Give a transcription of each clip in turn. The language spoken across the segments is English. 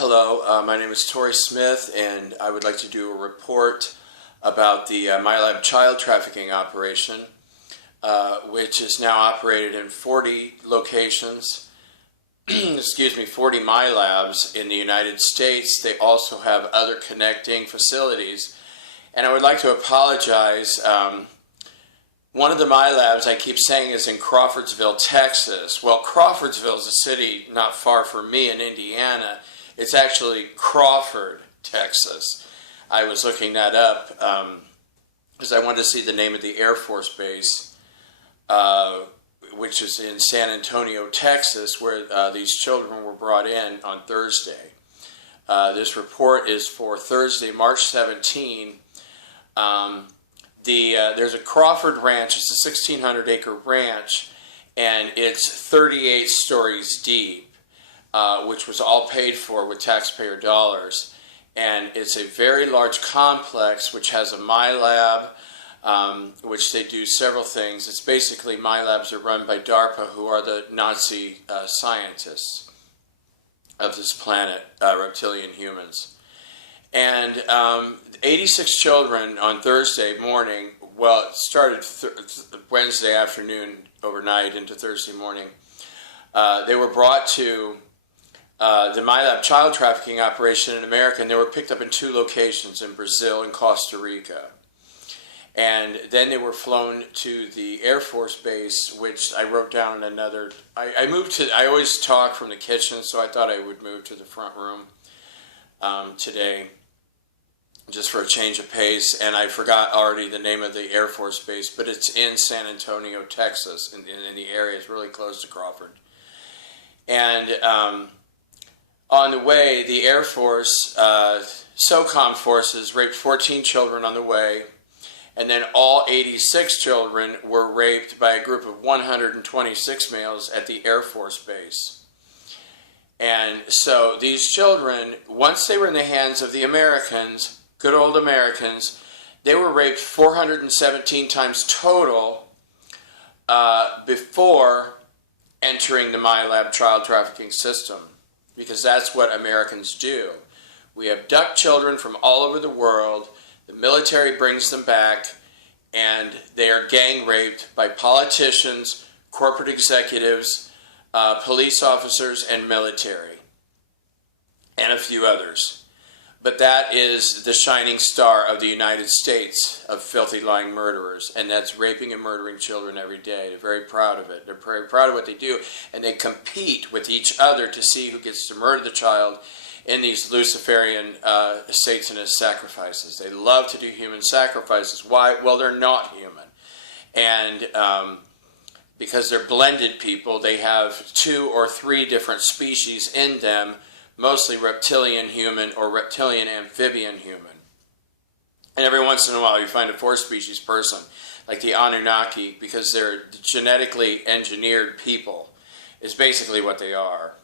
Hello, my name is Tori Smith, and I would like to do a report about the MILABS child trafficking operation, which is now operated in 40 locations, 40 MILABS in the United States. They also have other connecting facilities. And I would like to apologize. One of the MILABS I keep saying is in Crawfordsville, Texas. Well, Crawfordsville is a city not far from me in Indiana. It's actually Crawford, Texas. I was looking that up because I wanted to see the name of the Air Force Base, which is in San Antonio, Texas, where these children were brought in on Thursday. This report is for Thursday, March 17. There's a Crawford ranch. It's a 1,600-acre ranch, and it's 38 stories deep. Which was all paid for with taxpayer dollars. And it's a very large complex which has a MILAB, which they do several things. It's basically, MILABs are run by DARPA, who are the Nazi scientists of this planet, reptilian humans. And 86 children on Thursday morning, well, it started Wednesday afternoon, overnight into Thursday morning. They were brought to the MILABS child trafficking operation in America, and they were picked up in 2 locations, in Brazil and Costa Rica. And then they were flown to the Air Force Base, which I wrote down in another. I always talk from the kitchen, so I thought I would move to the front room today, just for a change of pace. And I forgot already the name of the Air Force Base, but it's in San Antonio, Texas, in the area. It's really close to Crawford. And on the way, the Air Force, SOCOM forces raped 14 children on the way, and then all 86 children were raped by a group of 126 males at the Air Force Base. And so these children, once they were in the hands of the Americans, good old Americans, they were raped 417 times total before entering the MILABS child trafficking system. Because that's what Americans do. We abduct children from all over the world, the military brings them back, and they are gang raped by politicians, corporate executives, police officers, and military, and a few others. But that is the shining star of the United States of filthy, lying murderers, and that's raping and murdering children every day. They're very proud of it. They're very proud of what they do, and they compete with each other to see who gets to murder the child in these luciferian Satanist sacrifices. They love to do human sacrifices. Why? Well, they're not human. And because they're blended people, they have 2 or 3 different species in them, mostly reptilian human or reptilian amphibian human. And every once in a while you find a 4-species person, like the Anunnaki, because they're genetically engineered people, is basically what they are.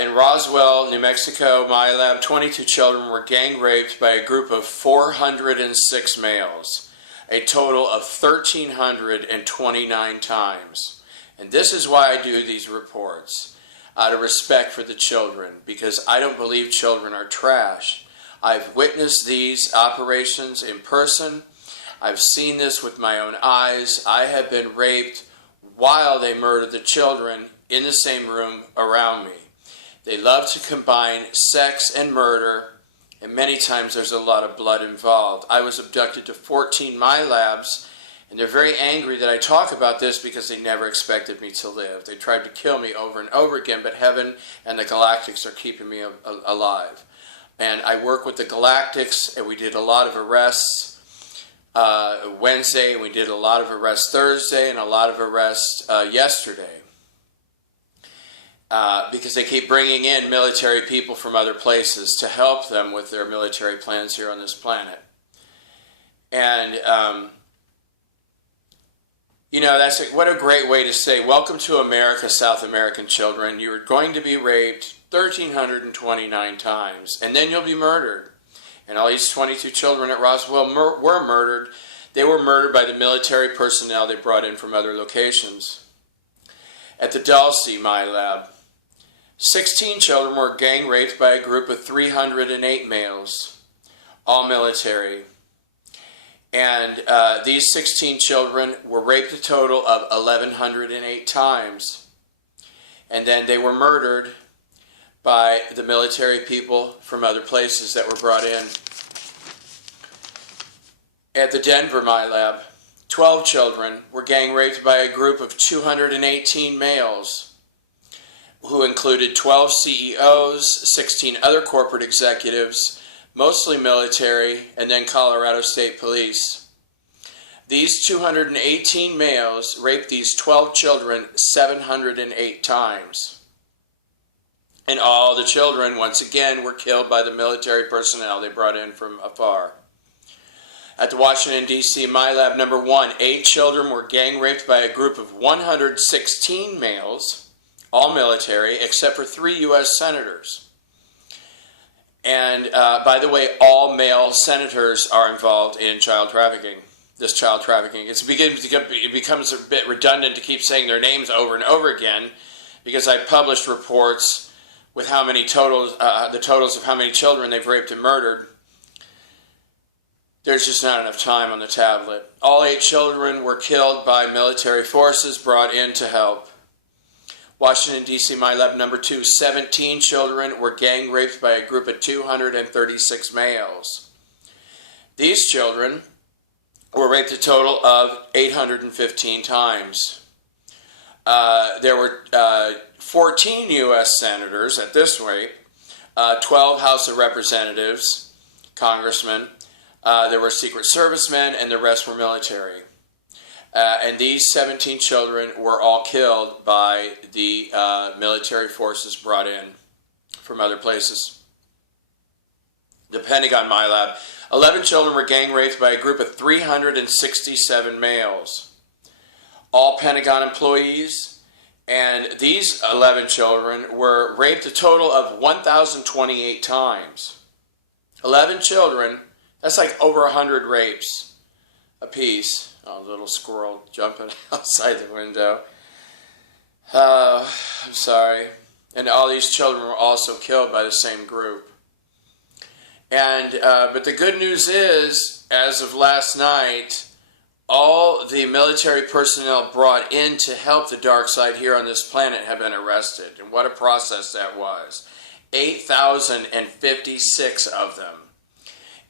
In Roswell, New Mexico, MILABS, 22 children were gang raped by a group of 406 males, a total of 1,329 times. And this is why I do these reports. Out of respect for the children, because I don't believe children are trash. I've witnessed these operations in person. I've seen this with my own eyes. I have been raped while they murdered the children in the same room around me. They love to combine sex and murder, and many times there's a lot of blood involved. I was abducted to 14 MILABS, and they're very angry that I talk about this because they never expected me to live. They tried to kill me over and over again, but heaven and the Galactics are keeping me alive. And I work with the Galactics, and we did a lot of arrests Wednesday, and we did a lot of arrests Thursday, and a lot of arrests yesterday. Because they keep bringing in military people from other places to help them with their military plans here on this planet. And you know, what a great way to say, welcome to America, South American children. You're going to be raped 1,329 times, and then you'll be murdered. And all these 22 children at Roswell were murdered. They were murdered by the military personnel they brought in from other locations. At the Dulce MILAB, 16 children were gang raped by a group of 308 males, all military. And these 16 children were raped a total of 1,108 times. And then they were murdered by the military people from other places that were brought in. At the Denver MILAB, 12 children were gang raped by a group of 218 males, who included 12 CEOs, 16 other corporate executives, mostly military, and then Colorado State Police. These 218 males raped these 12 children 708 times. And all the children, once again, were killed by the military personnel they brought in from afar. At the Washington, D.C. MILAB number 1, 8 children were gang raped by a group of 116 males, all military, except for 3 U.S. senators. And by the way, all male senators are involved in child trafficking. This child trafficking. It becomes a bit redundant to keep saying their names over and over again, because I published reports with how many the totals of how many children they've raped and murdered. There's just not enough time on the tablet. All 8 children were killed by military forces brought in to help. Washington, D.C. MILAB number 2, 17 children were gang raped by a group of 236 males. These children were raped a total of 815 times. There were 14 U.S. senators at this rate, 12 House of Representatives, congressmen. There were Secret Servicemen, and the rest were military. And these 17 children were all killed by the military forces brought in from other places. The Pentagon MILAB, 11 children were gang raped by a group of 367 males, all Pentagon employees, and these 11 children were raped a total of 1,028 times. 11 children, that's like over 100 rapes apiece. Oh, little squirrel jumping outside the window. I'm sorry. And all these children were also killed by the same group. And but the good news is, as of last night, all the military personnel brought in to help the dark side here on this planet have been arrested. And what a process that was. 8,056 of them.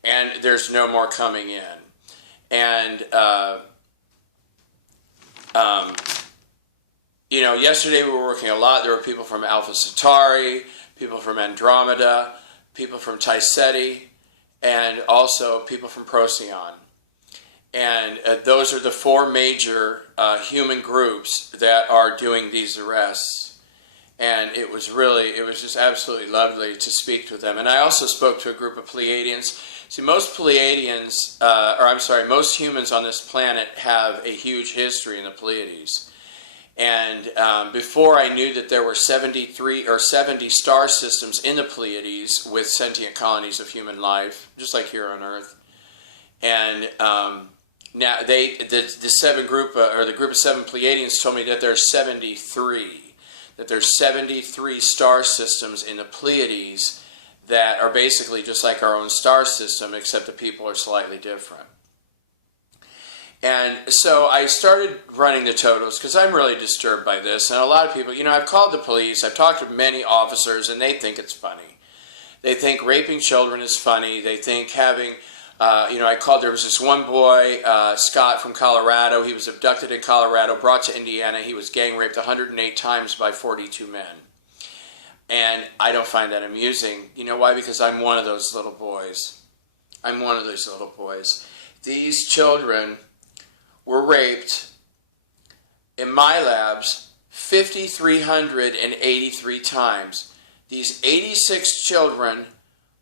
And there's no more coming in. And, yesterday we were working a lot. There were people from Alpha Centauri, people from Andromeda, people from Taiseti, and also people from Procyon. And those are the 4 major human groups that are doing these arrests. And it was just absolutely lovely to speak to them. And I also spoke to a group of Pleiadians. See, most most humans on this planet have a huge history in the Pleiades. And before I knew that there were 73 or 70 star systems in the Pleiades with sentient colonies of human life, just like here on Earth. And now the group of 7 Pleiadians told me that there's 73. That there's 73 star systems in the Pleiades that are basically just like our own star system, except the people are slightly different. And so I started running the totals because I'm really disturbed by this. And a lot of people, I've called the police, I've talked to many officers, and they think it's funny. They think raping children is funny. They think having, there was this one boy, Scott from Colorado. He was abducted in Colorado, brought to Indiana. He was gang raped 108 times by 42 men. And I don't find that amusing. You know why? Because I'm one of those little boys. These children were raped in MILABS 5,383 times. These 86 children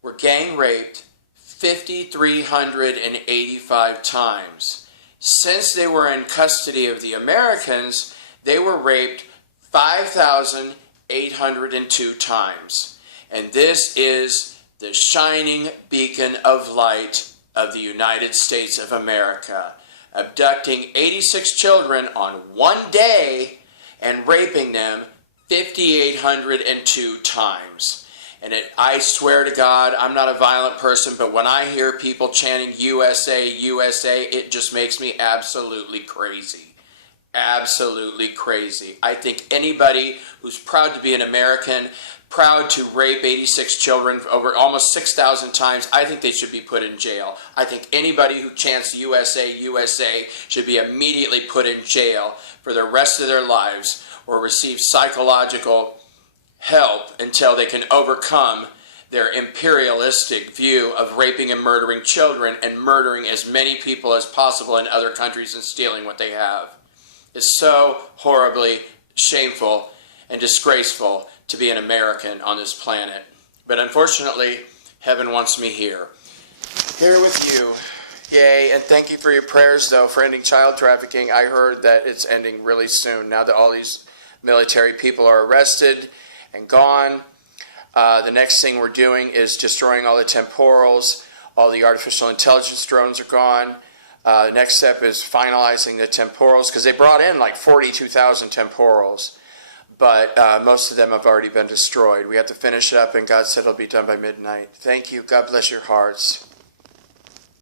were gang raped 5,385 times. Since they were in custody of the Americans, they were raped 5,802 times. And this is the shining beacon of light of the United States of America, abducting 86 children on one day and raping them 5,802 times. And I swear to God, I'm not a violent person, but when I hear people chanting USA, USA, it just makes me absolutely crazy. Absolutely crazy. I think anybody who's proud to be an American, proud to rape 86 children over almost 6,000 times, I think they should be put in jail. I think anybody who chants USA, USA should be immediately put in jail for the rest of their lives or receive psychological help until they can overcome their imperialistic view of raping and murdering children and murdering as many people as possible in other countries and stealing what they have. It's so horribly shameful and disgraceful to be an American on this planet. But unfortunately, heaven wants me here. Here with you. Yay, and thank you for your prayers, though, for ending child trafficking. I heard that it's ending really soon now that all these military people are arrested and gone. The next thing we're doing is destroying all the temporals. All the artificial intelligence drones are gone. The next step is finalizing the temporals, because they brought in like 42,000 temporals, but most of them have already been destroyed. We have to finish it up, and God said it'll be done by midnight. Thank you. God bless your hearts.